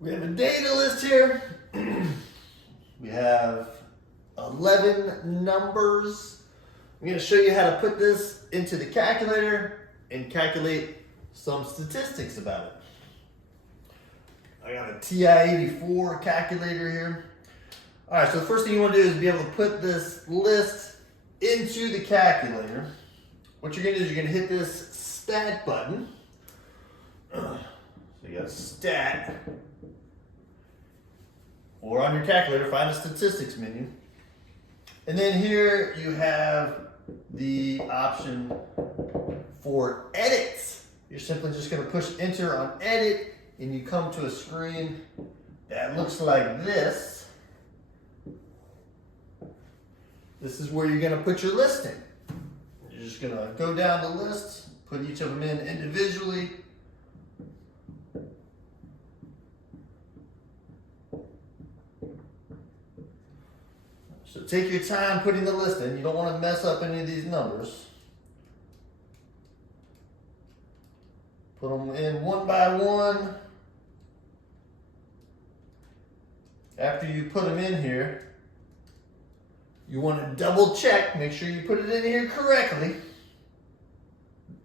We have a data list here. We have 11 numbers. I'm going to show you how to put this into the calculator and calculate some statistics about it. I got a TI-84 calculator here. All right, so the first thing you want to do is be able to put this list into the calculator. What you're going to do is you're going to hit this stat button. So you got stat. Or on your calculator, find the statistics menu. And then here you have the option for edits. You're simply just going to push enter on edit and you come to a screen that looks like this. This is where you're going to put your list in. You're just going to go down the list, put each of them in individually. So take your time putting the list in. You don't want to mess up any of these numbers. Put them in one by one. After you put them in here, you want to double check, make sure you put it in here correctly.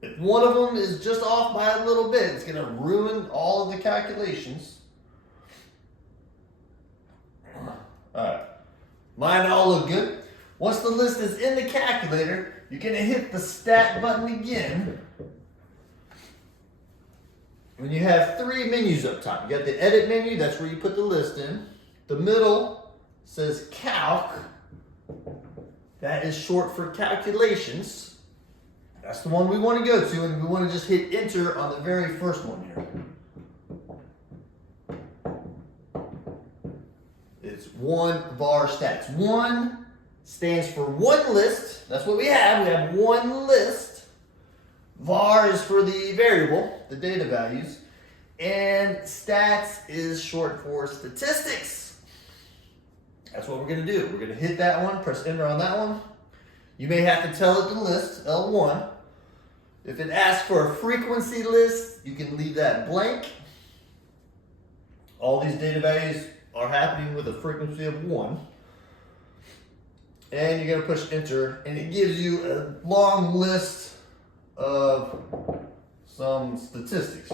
If one of them is just off by a little bit, it's going to ruin all of the calculations. All right. Mine all look good. Once the list is in the calculator, you're going to hit the stat button again. And you have three menus up top. You got the edit menu, that's where you put the list in. The middle says calc. That is short for calculations. That's the one we want to go to, and we want to just hit enter on the very first one here. It's one var stats. One stands for one list. That's what we have. We have one list. Var is for the variable, the data values. And stats is short for statistics. That's what we're going to do. We're going to hit that one, press enter on that one. You may have to tell it the list, L1. If it asks for a frequency list, you can leave that blank. All these data values are happening with a frequency of 1. And you're going to push enter, and it gives you a long list of some statistics.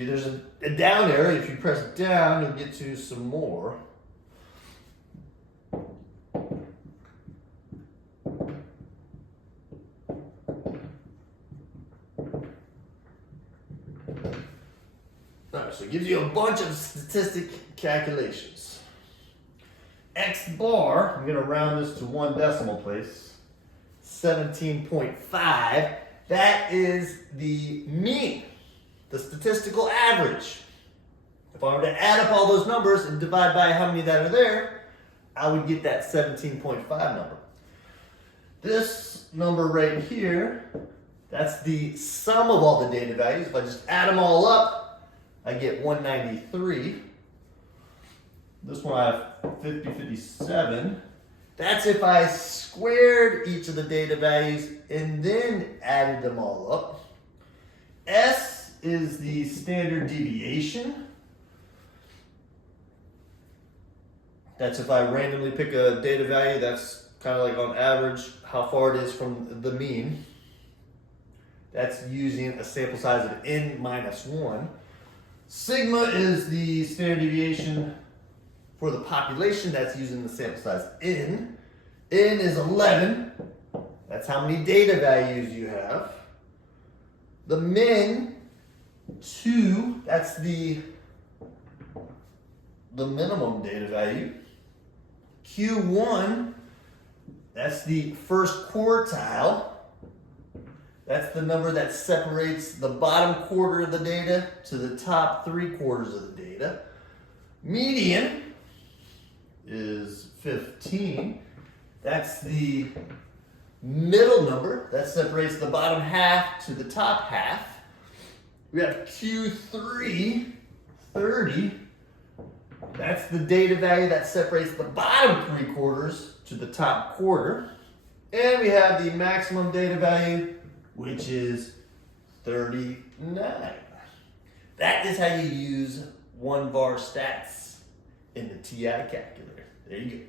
There's a down arrow. If you press down, you'll get to some more. Alright, so it gives you a bunch of statistic calculations. X bar, I'm going to round this to one decimal place, 17.5. That is the mean. The statistical average. If I were to add up all those numbers and divide by how many that are there, I would get that 17.5 number. This number right here, that's the sum of all the data values. If I just add them all up, I get 193. This one I have 50, 57. That's if I squared each of the data values and then added them all up. S is the standard deviation. That's if I randomly pick a data value that's kind of like on average how far it is from the mean. That's using a sample size of n minus 1. Sigma is the standard deviation for the population. That's using the sample size n. N is 11. That's how many data values you have. The min, 2, that's the minimum data value. Q1, that's the first quartile. That's the number that separates the bottom quarter of the data to the top 3/4 of the data. Median is 15. That's the middle number that separates the bottom half to the top half. We have Q3, 30. That's the data value that separates the bottom 3/4 to the top quarter. And we have the maximum data value, which is 39. That is how you use 1 var stats in the TI calculator. There you go.